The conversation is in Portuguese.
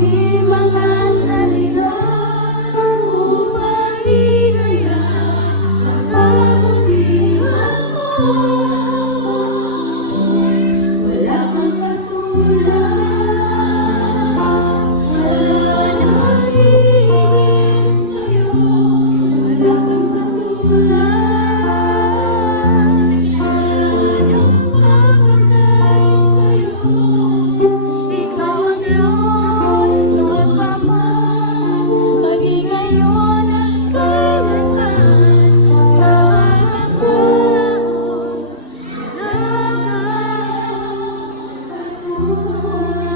You. Senhor.